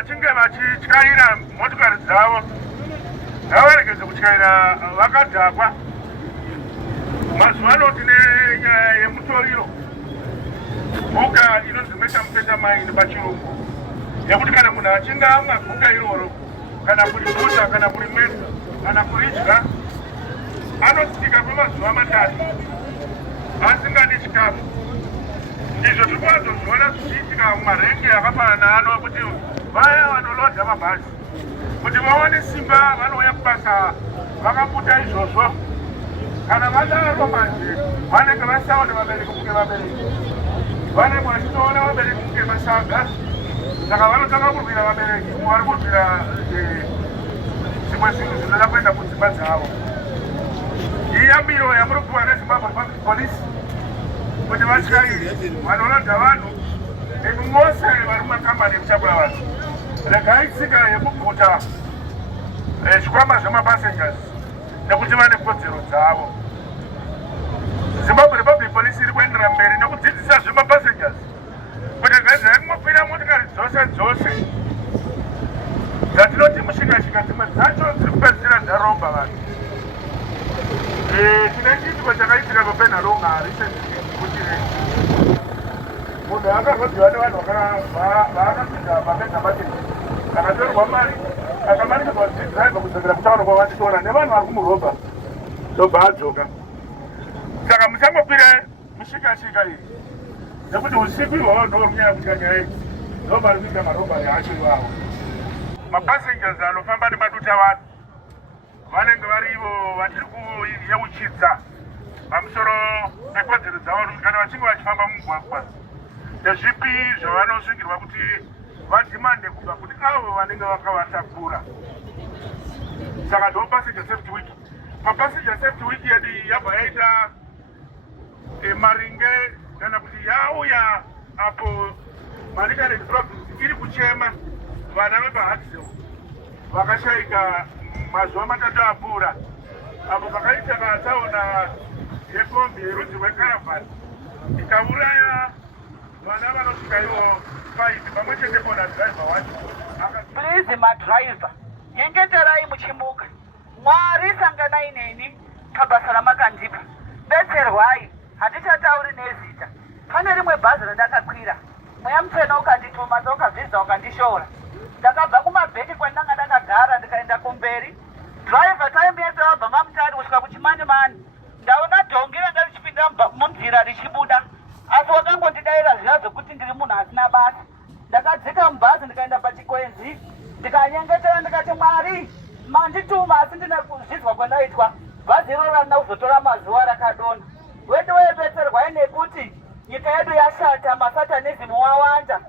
vachinge vachityaira motikari dzavo ngavaregedze kutyaira vakadhakwa. Mazuva ano tine nyaya yemutoriro, guka inonzi metamfetamine pachirungu, yekuti kana munhu achinge amwa guka iroro, kana kuri bhuta, kana kuri mesa, kana kuridya, anosika kwemazuva matatu asingadi chikafu. Izvo tiri kuwadzozviona zvichiitika mumarenge akafanana ano kuti vaya vanolodza mabhazi kuti vawane simba vanouya kubasa vakaputa izvozvo. Kana vadaro manje vanenge vasaona vabereki kunge vabereki, vanenge vachitoona vabereki kunge masaga, saka vanotanga kurwira vabereki vari kurwira zvimwe zvinhu zvinoda kuenda kudzimba dzavo. Iyambiro yamuri kupiwa neZimbabwe Police kuti vatyaire vanolodza vanhu imi mose vari mumakambani ekutakura vanhu. Regai tsika yekuguta zvikwama zvemapassengers nekuti vane kodzero dzavo. Zimbabwe Republic Police iri kuendera mberi nekudzidzisa zvemapassengers kuti gadzai mukwira motikari dzose dzatinoti mushikashika, dzimwe dzacho dziri kupedzisira dzaromba vanhu. Tine chiitiko chakaitika kupenhalonga recently kuti munhu akazodziwa nevanhu vaakapinda mapedza matende akatorerwa mari akamanikidzwa dzidzaiva kudzokera kutaura kwavatitora nevanhu vari kumurobha ndobva adzoka. Saka musangokwira mushikashika iyi nekuti usiku ihwawo ndorunyaya kutya nyaya idzi ndobva ri kuita marobhari acho iwawo. Mapassengers anofamba nemaduta vanhu vanenge vari ivo vatiri kuyeuchidza pamusoro pekodzero dzavo kana vachinge vachifamba mumugwagwa. Ndezvipi zvavanosvingirwa kuti vadhimande kubva kuti avo vanenge vakavatakura. Saka ndo passenger safety week. Papassenger safety week yedu yabva yaita maringe kana kuti yauya apo Marigaret province iri kuchema vana vepaHudson vakashayika mazuva matatu apfuura, apo pakaita tsaona yekombi yerudzi rwekaravhani ikauraya vana vanosvika ivo 5 pamwe chete nadhiraivha wacho. Please madhiraivha, nyengeterai muchimuka. Mwari sanganai neni pabasa ramakandipa. Betserwai, hatichatauri nezita. Pane rimwe bhazi randakakwira, mweya mutsvena ukandituma ndokabvisa ukandishora. Ndakabva kumabheki kwandanga ndakagara ndikaenda kumberi. Dhiraivha taimiyedza wabva mamutari kusvika kuchimani-mani. Ndaona dhongi ranga richipinda munzira richibuda. Asi wakangondidaira zviya zvokuti ndiri munhu asina basa. Ndakadzika mubhazi ndikaenda pachikwenzi ndikanyengetera ndikati Mwari mandituma asi ndina kuzvizwa kwandaitwa. Bhazi iroro rarina kuzotora mazuva rakadonha. Wedu webetserwai nekuti nyika yedu yashata, masatanism wawanda.